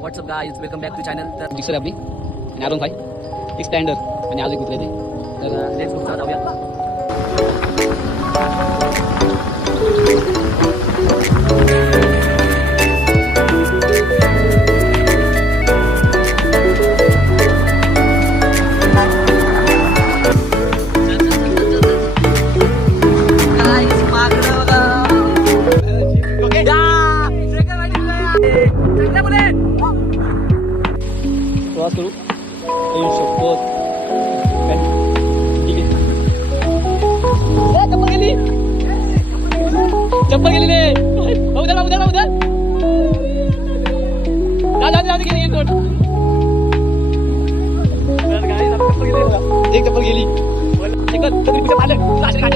WhatsApp guys, welcome back to channel. तर Gixxer आपली आणि आरोन भाई एक स्टँडर आणि आज एक मित्र येते. तर लेट्स गो, चला जाऊया. प्रवास करू येऊ शकतो. चप्पल गेली रे. उद्या उद्या उद्या एक चप्पल गेली.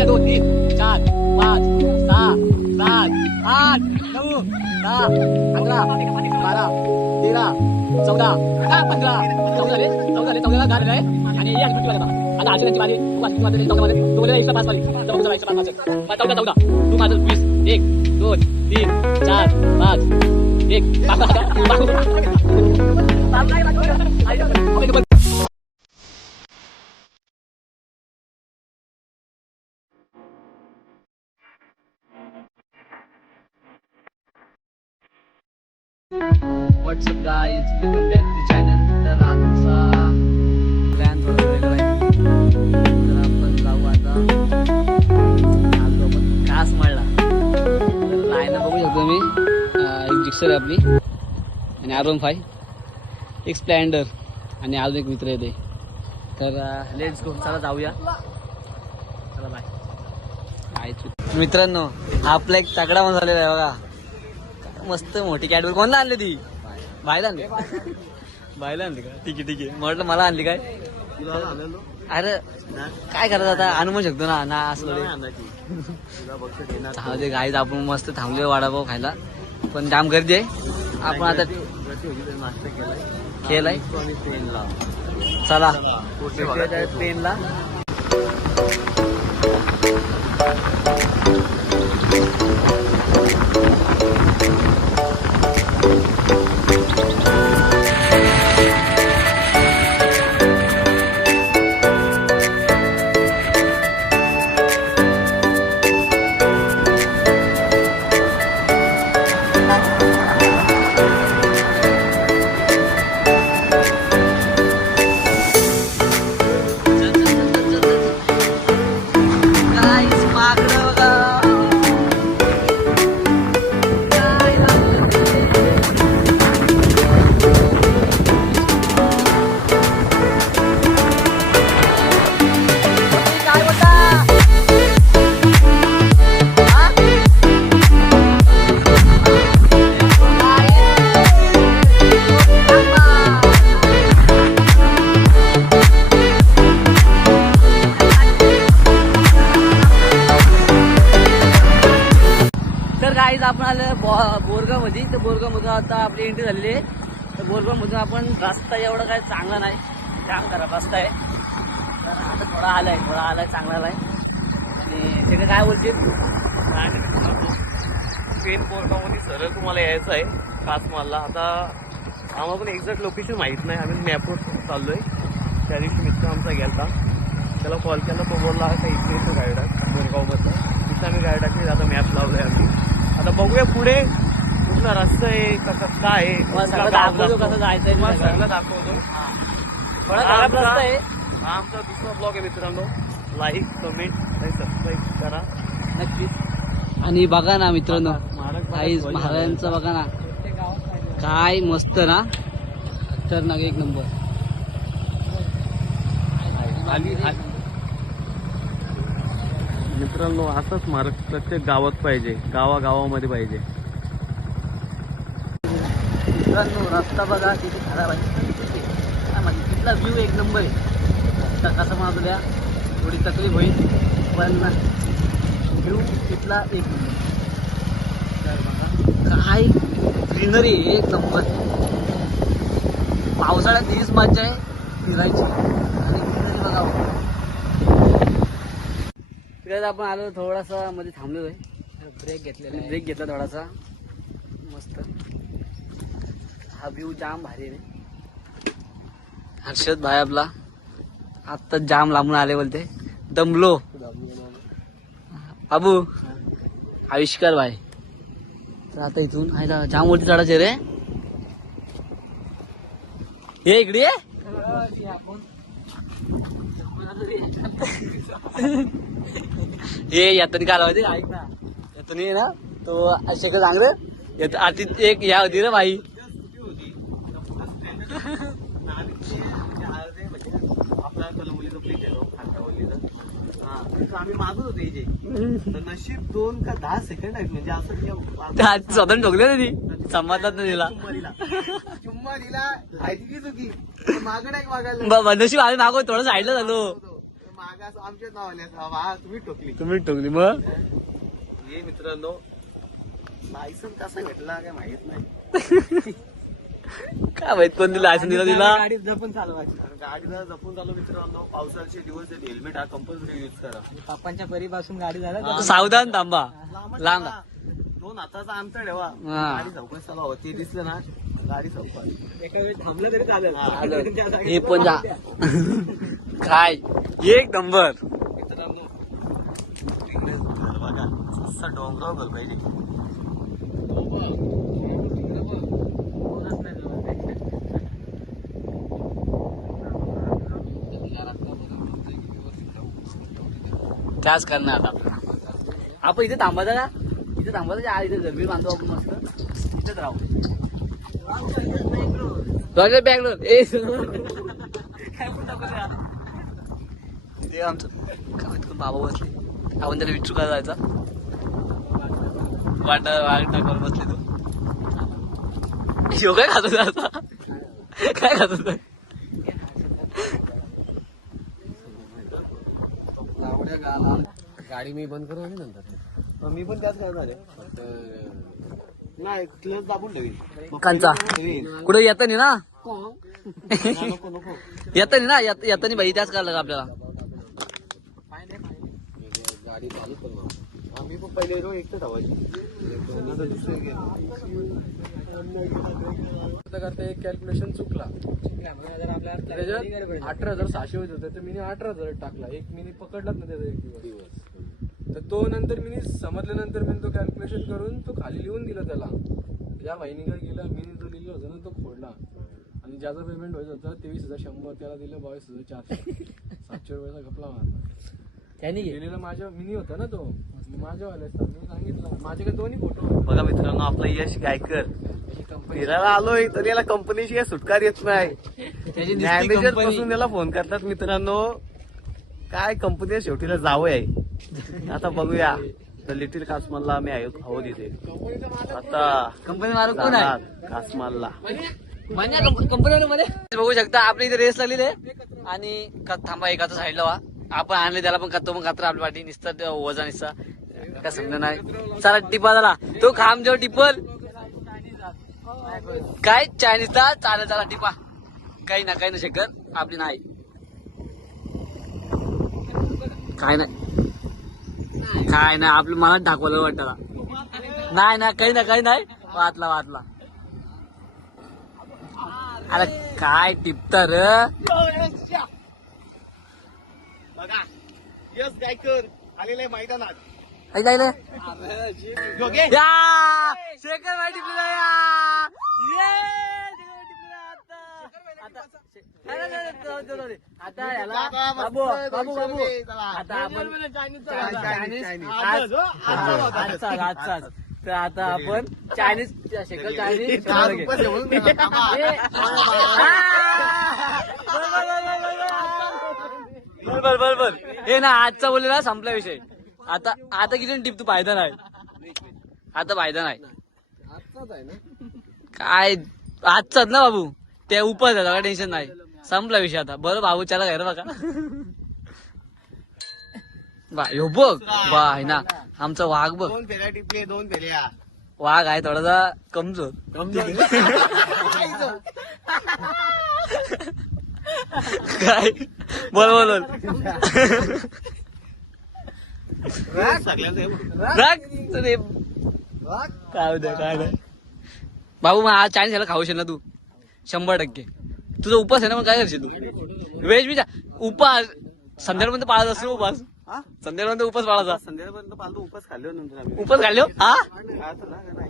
2 3 4 5 6 7 8 9 10 11 12 13 14 15 14 गाडी आहे आणि या आता आजची वाली तू पास वाली तू माझं 20 1 2 3 4 5 1 what's up guys, welcome back to channel. तर आजचा प्लॅन थोडा वेगळा आहे. तर आपण जाऊ आता आलो आपण कास मळला. तर लाईन बघू शकतो मी. एक जिक्सर आहे आपली आणि आरोन फाय, एक स्प्लेंडर आणि अजून एक मित्र येते. तर लेट्स गो, चला जाऊया. चला बाय. मित्रांनो, हा आपला एक तगडा मन झालेला आहे बघा. मस्त मोठी कॅडबरी. कोणाला आणली ती? बायला आणली. बायला आणली का? ठीक आहे म्हटलं मला आणली काय. अरे काय करत आता, आणू पण शकतो ना असं. ते गाईज आपण मस्त थांबले वडापाव खायला, पण जाम गर्दी आहे. आपण आता केलाय. चला ट्रेनला. आपण आलं बोरगाव मध्ये. तर बोरगाव मधून आता आपली एंट्री झालेली आहे. तर बोरगाव मधून आपण रस्ता एवढा काय चांगला नाही, जाम खराब रस्ता आहे. आता थोडा आलाय चांगला आलाय. आणि सगळं काय बोलतील ट्रेन बोरगाव मध्ये सरळ तुम्हाला यायचं आहे कासमालला. आता आम्हाला पण एक्झॅक्ट लोकेशन माहीत नाही, आम्ही मॅपवर चाललोय. त्या दिवशी मित्र आमचा गेलता, त्याला कॉल केला, तो बोलला का इथे येतो गाईड बोरगावमधला. तिथं आम्ही गाईड टाकली. आता मॅप लावलाय आम्ही. आता बघूया पुढे कुठला रस्ता आहे कसं काय आहे, कसं जायचंय सगळं दाखवतो. थोडा खराब रस्ता आहे. हा आमचा दुसरा ब्लॉग आहे मित्रांनो. लाईक कमेंट आणि सबस्क्राईब करा नक्कीच. आणि बघा ना मित्रांनो, महाराजांचं बघा ना, काय मस्त ना, खतरनाक एक नंबर. मित्रांनो, असं स्मारक प्रत्येक गावात पाहिजे, गावागावामध्ये पाहिजे. मित्रांनो, रस्ता बघा किती खराब आहे. तिथला व्ह्यू एक नंबर आहे. रस्ता कसा मागल्या थोडी तकलीफ होईल, पण व्ह्यू तिथला एक नंबर. तर बघा काय ग्रीनरी एक नंबर. पावसाळ्यात हीच मजा आहे फिरायची. आणि ग्रीनरी बघा. तिकडे आपण आलो, थोडासा मध्ये थांबलेलो आहे, ब्रेक घेतला थोडासा. मस्त हा व्ह्यू जाम भारी रे. हर्षद भाई आपला आता जाम लांबून आले बोलते दमलो. बाबू आविष्कार भाई. तर आता इथून आहे ना जाम वरती चढायचे रे. हे इकडे ये. हे यातनी काय लावायचे ऐक ना. यातनी ना तो शेखर सांग रे आरती एक या होती रे बाई. आपला कलंबोलीचं प्लेट आहे खांदावलीचं. आम्ही मागत होतो इथे. तर नशीब 2 का 10 सेकंड आहेत म्हणजे असं स्वतः ठोकले ना ती संवादात दिला. चुम्मा दिला ऐकली चुकी मागं नाही मागायला नशीब आम्ही मागो थोडं साईडला झालो. मागास आमच्याच नावाने तुम्ही ठोकली मग. हे मित्रांनो लायसन कसा भेटला काय माहित नाही. काय माहित कोण दिला लायसन दिला तिला. गाडी जपून चालवायची. गाडीला जपून चालू मित्रांनो. पावसाचे दिवस आहेत. हेल्मेट हा कंपल्सरी युज करा. पप्पांच्या परीपासून गाडी झाला सावधान थांबा. लांब 2 हाताचा अंतर ठेवा. हा. गाडी चौकट चालवा. ते दिसलं ना गाडी चौकट. एका वेळी थांबलं तरी चालेल. हे पण जा. काय एक नंबर. मित्रांनो तिकडे घर बघा असं डोंगरावर घर पाहिजे. त्याच करणार आता आपण इथे थांबायचं का. इथे थांबायचं आज इथे गरबी बांधू आपण मस्त. इथेच राहू. बँगलोर ते आमचं काय बाबा बसले. आपण त्याला विचारू का जायचा. वाट टाकावर बसले तू. काय खात होता आता. काय खात होता. गाडी मी बंद करून नंतर मी पण त्याच काय झाले नाही क्लच दाबून ठेवी. कांचा कुठे येतं नाही ना. नको नको येतं नाही ना येतं नाही भाई. त्याच करायला का आपल्याला. गाडी चालू पण आम्ही पण पहिले रोज एकटं धावायची. करता एक कॅल्क्युलेशन चुकला. त्याच्यात 18,600 होत होतं तर मी 18,000 टाकला. एक मिनी पकडलाच ना त्याचा एक दिवस. तर तो नंतर मी समजल्यानंतर मी तो कॅल्क्युलेशन करून तो खाली लिहून दिला त्याला. या वाहिनीकडे गेला. मी जो लिहिलं होतं ना तो फोडला. आणि ज्याचं पेमेंट व्हायचं होतं 23,100 त्याला दिलं 22,400. 700 रुपयाचा घपला मारला. त्याने गेलेला माझ्या मिनी होता ना तो माझ्या वाल्याचा. मी सांगितलं माझ्याकडे दोन्ही फोटो. बघा मित्रांनो आपला यश गायकर फिरायला आलोय तर याला कंपनीची सुटकार येत नाही. मॅनेजर पासून याला फोन करतात मित्रांनो. काय कंपनी शेवटीला जावं आहे. आता बघूया द लिटिल कासमालला आम्ही आहो तिथे. आता कंपनी मारू कोण आहे. कासमालला कंपनी मध्ये बघू शकता आपली इथे रेस लागलेली आहे. आणि थांबा एकाचा साईडला व्हा. आपण आणले त्याला पण करतो मग कात्र आपल्या पाठी निसता वजा निसता काय समजा नाही. चला टिपा झाला तो खांब जेव्हा टिपल काय चायनीजचा चालेल. चला टिपा काही ना शेखर आपली नाही. काय नाही आपलं मला दाखवलं वाटतं. नाही काही नाही. वाचला अरे काय टिपता र. बघा यश गायकर आलेले मैदानात. काय योगे शेखर भाई टिपलेला या. आता याला बाबू आता आपण आजचाच तर आता आपण चायनीज शेखर चायनीज बरोबर हे ना आजचा बोललेला संपला विषय. आता किती टिप तू फायदा नाही. आता फायदा नाही काय आजचाच ना बाबू. ते उपास आहे काय टेन्शन नाही. संपला विषय आता. बरं भाऊ चला घर बघा. बा यो बघ बा आहे ना आमचा वाघ बघ. 2 फेऱ्या टिपले 2 फेऱ्या. वाघ आहे थोडासा कमजोर. काय बोल काय होतं काय नाही. बाबू मग आज चायनीज खाऊ शकला तू. 100%. तुझा उपास आहे ना, मग काय करशील तू? व्हेज बी उपास संध्याकाळपर्यंत पाळत असतो उपास. हा संध्याकाळपर्यंत उपास पाळायचा. संध्याकाळपर्यंत पालतो उपास खाल्ल्यानंतर आम्ही उपास घाल्यो हा. काय तर नाही.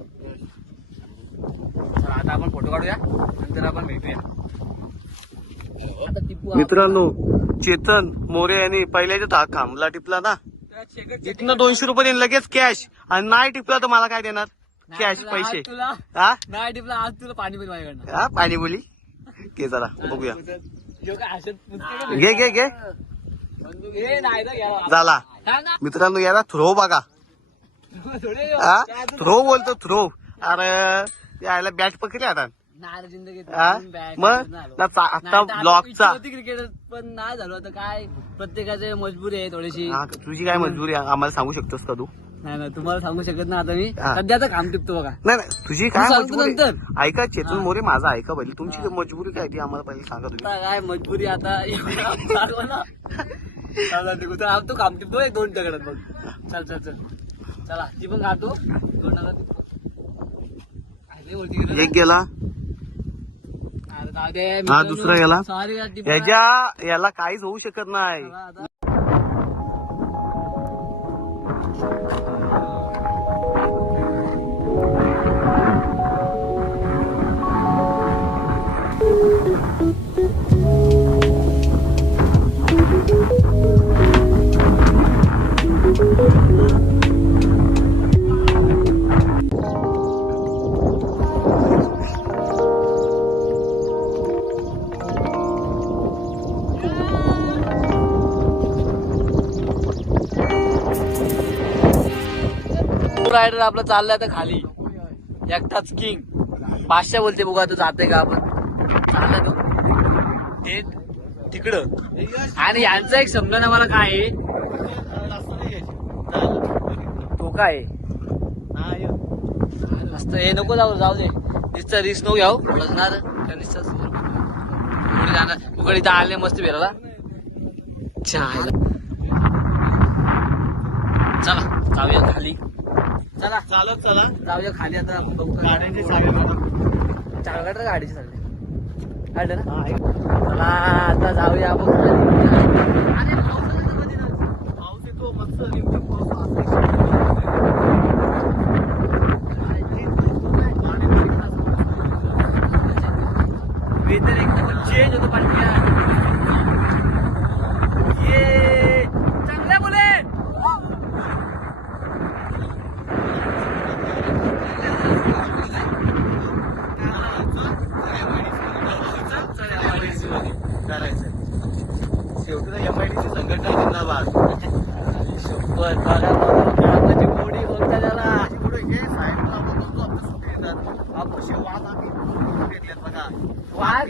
चला आता आपण फोटो काढूया, नंतर आपण भेटूया. आता टिपू मित्रांनो, चेतन मोरे यांनी पहिल्याच्या खांबला टिपला ना, इथनं 200 रुपये देईन लगेच कॅश, आणि नाही टिपला तर मला काय देणार? कॅश पैसे. तुला हा नाही टिपला आज तुला पाणी पण माझ्याकडनं. हा पाणी बोली घे जरा बघूया. जो काय हसत पुसते घे घे घे ए, नाही ना घ्यावा. झाला. हा ना? मित्रांनो याला थ्रो बघा. थोडे हा थ्रो बोलतो थ्रो. अरे यायला बॅट पकडली आता. नाही जिंदगी हा? मग आता ब्लॉकचा. क्रिकेट पण नाही झालो. आता काय प्रत्येकाची मजबुरी आहे थोडीशी. हा तुझी काय मजबुरी आहे आम्हाला सांगू शकतोस का तू? नाही ना तुम्हाला सांगू शकत ना. आता मी हा. सध्याचं काम टिपतो बघा. नाही नाही तुझी काय सांगतो मजबुरी? नंतर. ऐका चेतन मोरे माझा ऐका पहिले. तुमची मजबुरी काय ती आम्हाला पहिले सांगा तुम्ही. आता काय मजबुरी आता चालू ना. चला, तू काम टिपतो 1-2 दगडात बघ. चल चल चल चला ती पण खातो 2 नगर टिपतो. अरे, वरती गेलं. एक गेला. अरे, जाऊ दे, हा मित्रांनो. दुसरा गेला. Sorry यार, टिपा. याला काहीच होऊ शकत नाही. चला, आता. रायडर आपलं चाललंय आता खाली. एकटाच किंग बादशाह बोलते बघू आता जाते का आपण. चालला तो ते तिकडं. आणि यांचं एक समजा ना मला काय आहे. तो काय आहे? मस्त हे नको जाऊ दे. नुसतं रिस्क नको घ्याव. बसणार पुढे जाणार उकडे इथं आले मस्त फिरायला. चला जाऊया खाली. चला चालत चला. जाऊया खाली आता. आपण बघू गाड्यांची चालगड गाडीची चालली काढलं ना. चला आता जाऊया आपण खाली. अरे, पाऊस आला तर मध्ये ना. पाऊस येतो मस्त. वेदर एकदम चेंज होतो पाठीया. ये चांगल्या बोले. शेवटी MIDC संघटना जिंदाबाद. शपथ बघा कामाची मोडी होता त्याला. वाघ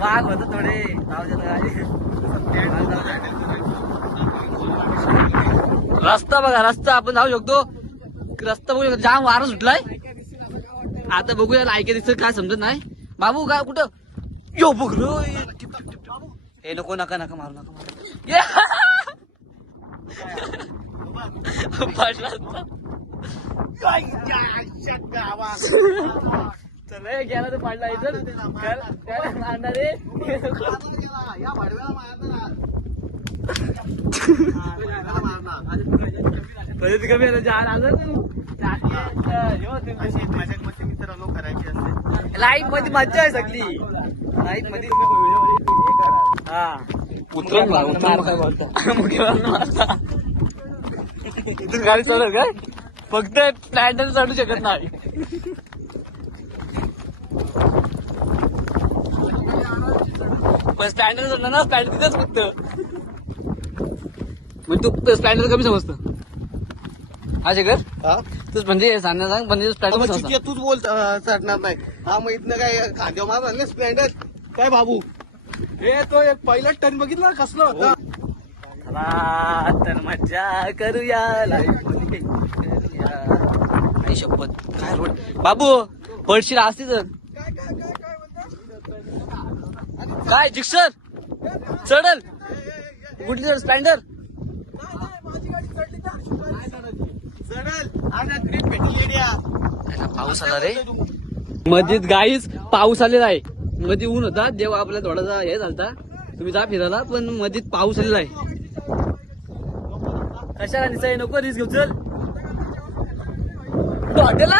वाघ होत थोडे. रस्ता बघा रस्ता आपण जाऊ शकतो. रस्ता बघू शकतो. जाम वारा सुटलाय. आता बघूया लायके दिसत काय समजत नाही. बाबू काय कुठं यो बघलो. हे नको नका नका मारू नका मारू. चला गेला तर पाडला इथं मारणार रे. कमी आलं जाल आलं. मित्रांनो करायची असते. लाईफ मध्ये मज्जा आहे सगळी. लाईफ मध्ये हा इथून गाडी चालव काय फक्त स्टँडर चढू शकत नाही. पण स्टँडर चढला ना स्टँड तिथंच फक्त. म्हणजे तू स्टँडर कमी समजतं. हा शेखर तूच म्हणजे सांगणार सांग म्हणजे स्टँडर तूच बोल चढणार नाही. हा मग इथनं काय खांद्या मार स्प्लेंडर काय बाबू. हे तो एक पहिला टर्न बघितला कसला होता. तर मज्जा करूया आई शपथ काय रोड बाबू पडशील असते तर काय जिक्सर चढल कुठली चढ स्प्लेंडर चढल आणि ग्रीप भेटली. पाऊस आला रे मधीत गाईच पाऊस आलेला आहे. मध्ये ऊन होता देव आपल्याला थोडासा हे झालता. तुम्ही जा फिरायला पण मधीत पाऊस आलेला आहे. कशाला दिसाय नको रिस्क घेऊ. चल हॉटेलला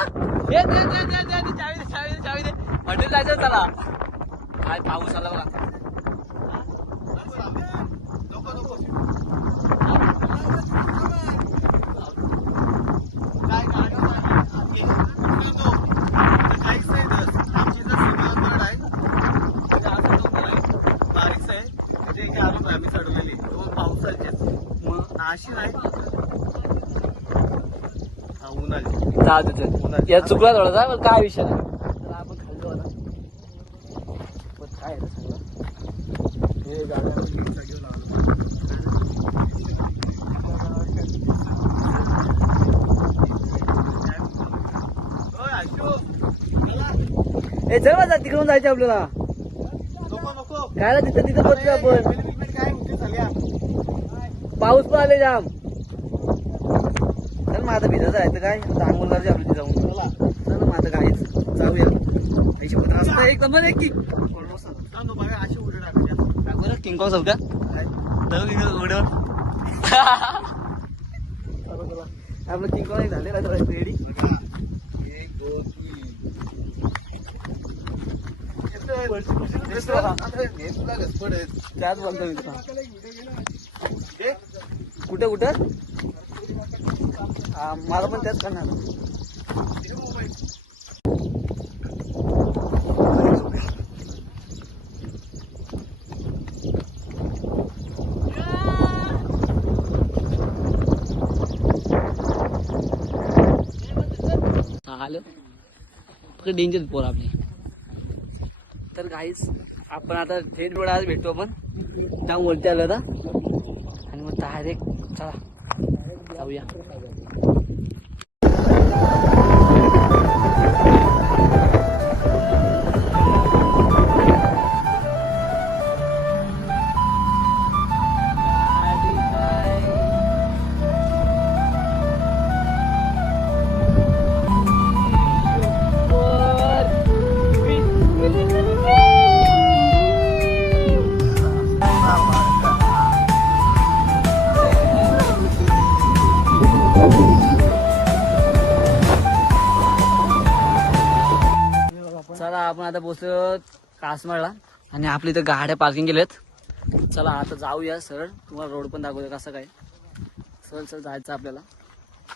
हॉटेल जायचं चला. काय पाऊस आला बघा. या चुकला थोडासा पण काय विषय नाही. तर आपण खाल्लो आता. पण काय आहे रे सगळं हे गाड्या घेऊन आलो. ए चल माझा तिकडून जायचं आपल्याला. काय तिथं तिथं बसलो आपण. पाऊस पण आले जाम. चल मग आता भिजायचं आहे तर काय आता अंघोळ करायची आपली जाऊन. चला मग आता काहीच जाऊया. रस्ता एक नंबर एक की किंग कॉंग सारखा उडव. आपलं किंग कॉंग झालेला रेडी. त्याच बोलतो मी तुला. कुठं कुठं मला पण त्याच करणार. आलं डेंजर पोर आपली. तर काहीच आपण आता थेट रोड आज भेटतो आपण. जाऊन वरती आलं आता आणि मग डायरेक्ट चला जाऊया. चला आपण आता पोहोचलो कासमाळला आणि आपली इथं गाड्या पार्किंग केल्यात. चला आता जाऊया सरळ. तुम्हाला रोड पण दाखवतो कसं काय. सरळ सरळ जायचं आपल्याला.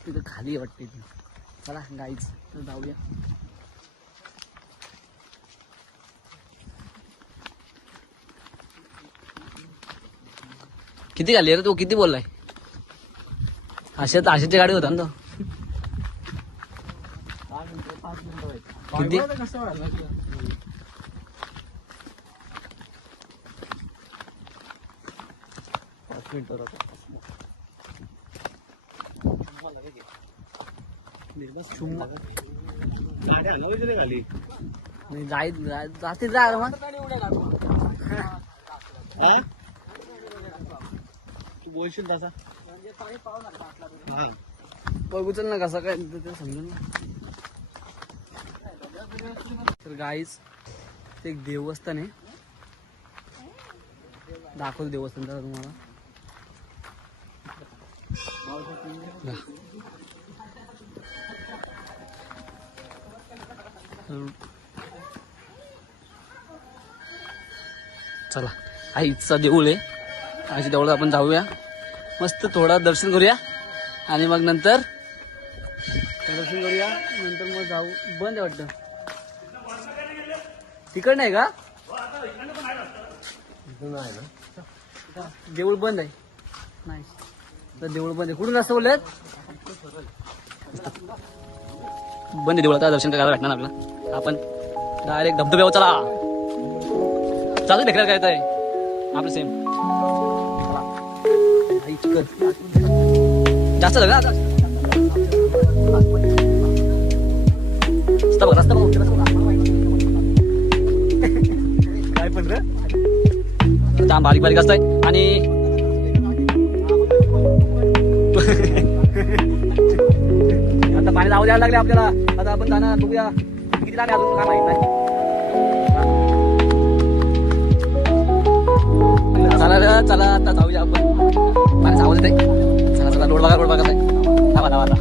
तिथं खाली वाटते ती. चला गाईच तर जाऊया. किती खाली रे तो. किती बोललाय. आशेची गाडी होता ना तो. किती कसं व्हायला जास्तीत जा मग. तू बोलशील तसा बघू चल ना कसं काय ते समजून ना. तर गाईज ते एक देवस्थान आहे. दाखवतो देवस्थान जरा तुम्हाला. चला आईचा देऊळ आहे. आईच्या देवळात आपण जाऊया. मस्त थोडा दर्शन करूया आणि मग नंतर दर्शन करूया. नंतर मग जाऊ. बंद आहे वाटतं. तिकड नाही का. देऊळ बंद आहे. नाही तर देऊळ बंद आहे. कुठून असं बोलत बंद आहे देऊळ. आता दर्शन करायला भेटणार आपल्याला. आपण डायरेक्ट धबधब्यावर चला. चालू ढेकऱ्याला काय आहे आपलं सेम. जास्त झालं आता. रस्ता बघ रस्ता बघ. काय पण जाम बारीक बारीक असतंय आणि आता पाणी जाऊ द्यायला लागले आपल्याला. आता आपण जाणार बघूया किती किती लांब आहे अजून काय माहित नाही. चला आता जाऊया आपण. मला आवाज येते. चला रोड बघा धावा धावा आता.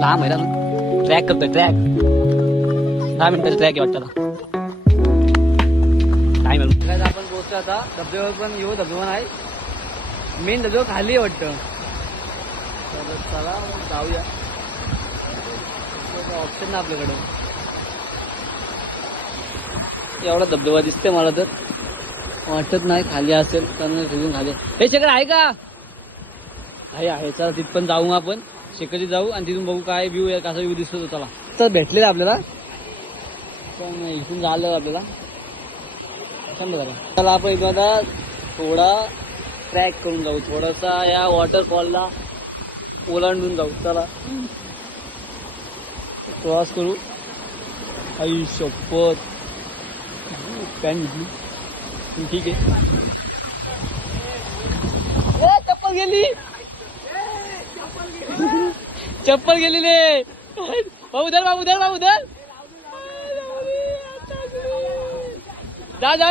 लांब आहे अजून. ट्रॅक करतोय ट्रॅक. 10 मिनिटाचा ट्रॅक आहे वाटतं. काय म्हणून आपण पोहोचतो आता धबधब्यावर. पण येऊ धबधबा नाही. मेन धबधबा खाली आहे वाटतं. चला जाऊया. ऑप्शन ना आपल्याकडे. एवढा धबधबा दिसते मला तर. वाटत नाही खाली असेल कारण तिथून खाली. हे शेकर आहे का? आहे. चला तिथपर्यंत जाऊ आपण. शेकरी जाऊ आणि तिथून बघू काय व्ह्यू आहे. कसा व्ह्यू दिसतो तो. चला तर भेटलेला आपल्याला. पण इथून झालं आपल्याला. चला आपण इथं आता थोडा ट्रॅक करून जाऊ. थोडासा या वॉटरफॉलला ओलांडून जाऊ. चला प्रवास करू. आई शपथ पॅन घेतली. ठीक आहे. चप्पल गेली. चप्पल गेली रे. बाबू धर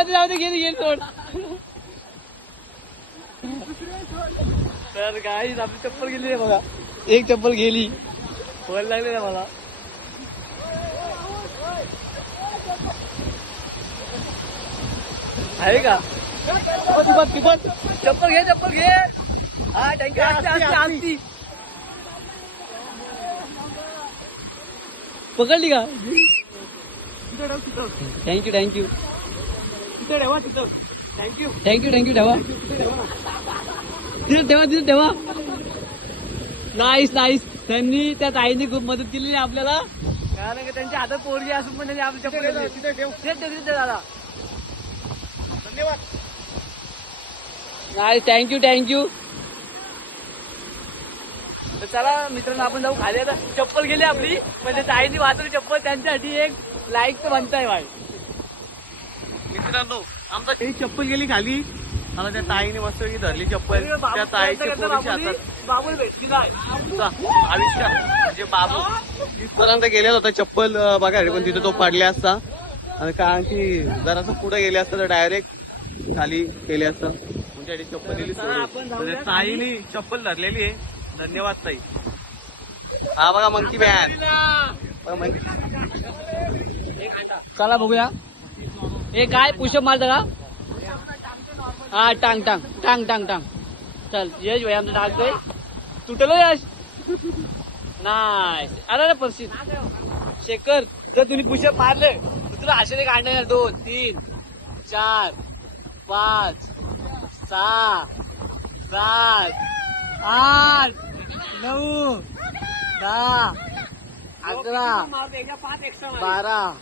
जाऊ दे गेली सोड. तर काय आपली चप्पल गेली रे बघा. एक चप्पल गेली. वळ लागले ना मला. आहे का चप्पल घे. हा थँक्यू. पकडली का? थँक्यू थँक्यू ठेवा. नाईस. त्यांनी त्या ताईने खूप मदत केली आपल्याला. कारण की त्यांच्या हातात पोरगी असून पण त्यांनी आपली चप्पल दादा. धन्यवाद. नाईस. थँक्यू. तर चला मित्रांनो आपण जाऊ खाली. आता चप्पल गेली आपली. म्हणजे ताईने वाचवली चप्पल. त्यांच्यासाठी एक लाईक तर बनताय भाई. मित्रांनो आमचा ही चप्पल गेली खाली. मला त्या ताईने मस्त की धरली चप्पल. त्या ताईच्या पोरीच्या हातात बाबू भेटली नाही. आविष्कार म्हणजे बाबू तिथपर्यंत गेलेला होता चप्पल बघायला. पण तिथे तो पडला असता. आणि कारण की जरासं पुढे गेले असतं तर डायरेक्ट खाली गेले असतं. म्हणजे चप्पल दिली. ताईने चप्पल धरलेली आहे. धन्यवाद ताई. हा बघा मंकी मॅन. चला बघूया. हे काय पुशअप मारतं का? हा टांग. चल यश भाई आमचं टाकतोय. तुटलं यश. नाही. अरे परशी शेखर जर तुम्ही पुशअप मारले तर तुला असे काढणार. 2 3 4 5 6 7 8 9 10 11 12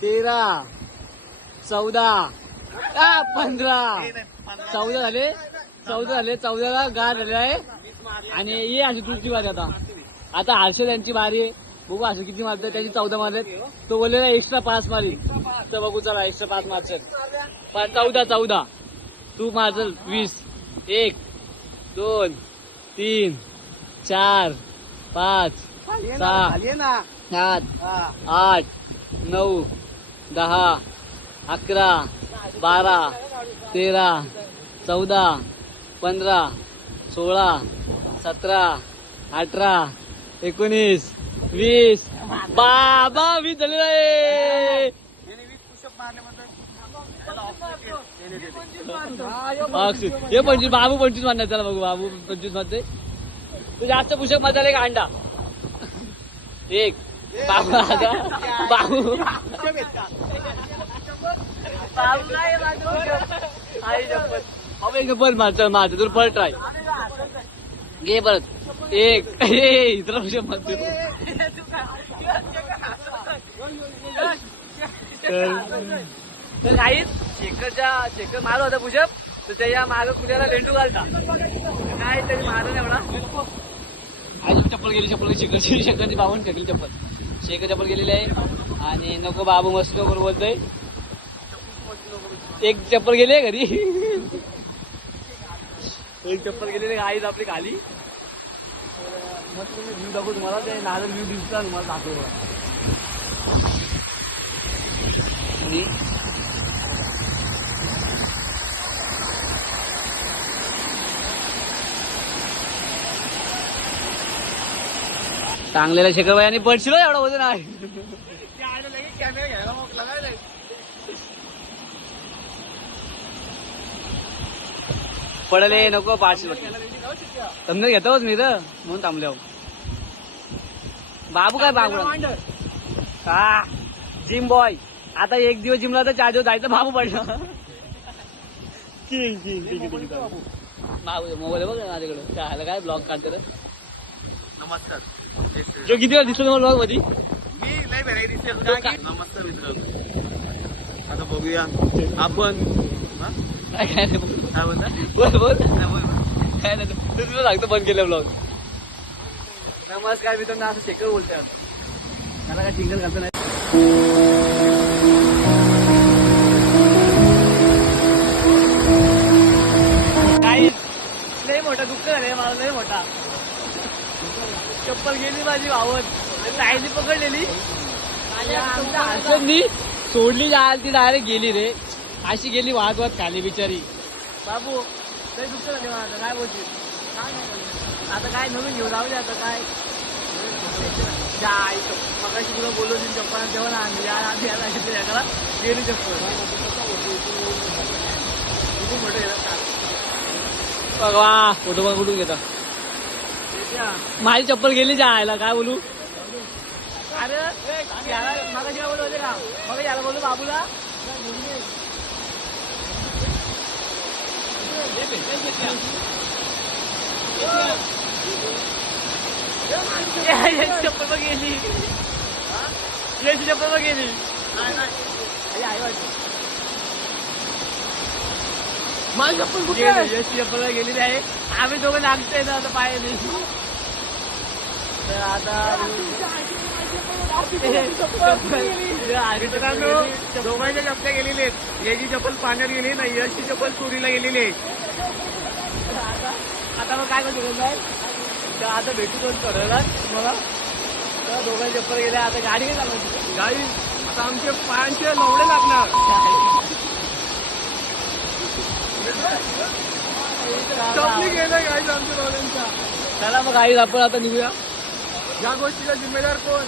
13 14 15 14 झाले. 14ला गार झाले आहे. आणि ये अशी तुझची बारी. आता हर्षद यांची बारी आहे. बघू हर्षद किती मारतात. त्यांची 14 मारलेत. तो बोललेला एक्स्ट्रा 5 मारील. तर बघू चला एक्स्ट्रा 5 मारचल. 14 तू मारचल 20. 1 2 3 4 5 6 7 8 9 10 11 12 13 14 15 16 17 18 19 20 बाबा 20 झालेला आहे. हे 25 बाबू 25 मारणार. चला बघू बाबू 25 मारते. तू जास्त पुषक मजाला एक अंडा. एक बाबू बाबू परत मारत तुला परत ट्राय घे परत. एक इतर पुषक मारतो. तर काही शेखर मारत होता पुषप. तर त्या माग कुल्याला लेंडू घालता. काय तरी मारलं एवढा. अजून चप्पल गेली शेखरची बावन्न फेकली चप्पल. शेखर चप्पल गेलेली आहे आणि नको बाबू मस्त बरोबर बोलतोय. एक चप्पल गेली आहे घरी. एक चप्पल गेलेली आईच आपली खाली. मस्त व्ह्यू दाखवू तुम्हाला. ते नारळ व्ह्यू दिसला तुम्हाला दाखवतो. आणि चांगलेला शेखर आणि पडशील एवढा वजन आहे. कॅमेरा घ्यायला मग लागायला पडले नको पाडशील. समजा घेतोच मी तर म्हणून थांबल्या. बाबू काय बाबू हा जिम बॉय. आता एक दिवस जिमला तर 4 दिवस जायचं. बाबू पडला. बाबू मोबाईल बघ माझ्याकडे काय काय ब्लॉग काढतो. नमस्कार. जो किती वेळ दिसलो तुम्हाला ब्लॉग मध्ये. मी लय व्हरायटी नमस्कार मित्रांनो. आता बघूया आपण काय काय नाही काय बोलता. बोल काय नाही तू तुला सांगतो बंद केलं ब्लॉग. नमस्कार मित्रांनो. असं शेखर बोलतोय. मला काय सिंगल घालतो नाही. काही लय मोठा दुःख झालंय मला. लय मोठा. चप्पल गेली माझी वावत. आईने पकडलेली मी सोडली. ती डायरेक्ट गेली रे. अशी गेली वाहत वाहत खाली बिचारी. बाबू लय दुःख झाले मला. काय बोलते आता काय नवीन घेऊन जाऊ दे. आता काय मगाशी तुला बोललो चप्पल जेवण आणली याला गेली चप्पल. बघा फोटो बघ कुठून घेता. माझी चप्पल गेली जायला. काय बोलू. अरे याला मगाशी बोलू होते का. मग याला बोलू बाबूला. चप्पल बघ गेली. याची चप्पल बघ गेली. माझी चप्पल कुठे. याची चप्पल गेलेली आहे. आम्ही दोघं लागतोय ना आता पायाने. तर आता मित्रांनो दोघांच्या चपल्या गेलेले आहेत. याची चप्पल पाण्यात गेली नाही. यशची चप्पल चोरीला गेलेली आहे. आता मग काय करू तर आता भेटू दोन ठरवला मला. तर दोघांचे चप्पल गेले. आता गाडी काय चालवायची. गाडी आता आमचे पायांचे लवडे लागणार. चपली गेले गाडी आमच्या दोघांच्या. चला मग आई आपण आता निघूया. या गोष्टीला जिम्मेदार कोण.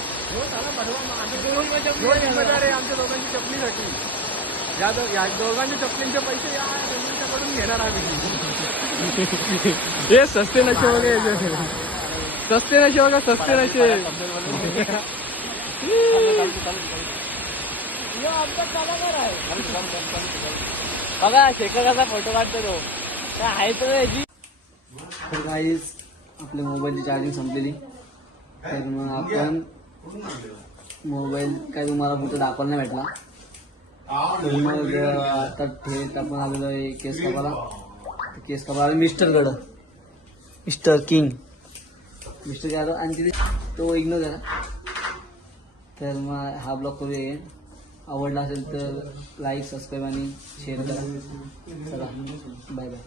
जिम्मेदार आहे आमच्या दोघांची चपलीसाठी. या दोघांच्या चपलींचे पैसे यांच्याकडून घेणार आम्ही. हे सस्ते नशे वगैरे. सस्ते नशे वगैरे. सस्ते नशे. बघा शेखर कसा फोटो काढतो तो. काय आहे तर याची. तर काहीच आपल्या मोबाईलची चार्जिंग संपलेली. तर मग आपण मोबाईल काय तुम्हाला कुठे दाखवायला नाही भेटला. तर मग आता थेट आपण आलेलो आहे केस कापाला. केस कापाला मिस्टर कडं. Mister king mister Yadav. आणि तिथे तो इग्नोर करा. तर मग हा ब्लॉग करूया. आवडला असेल तर लाईक सबस्क्राईब आणि शेअर करा. चला बाय बाय.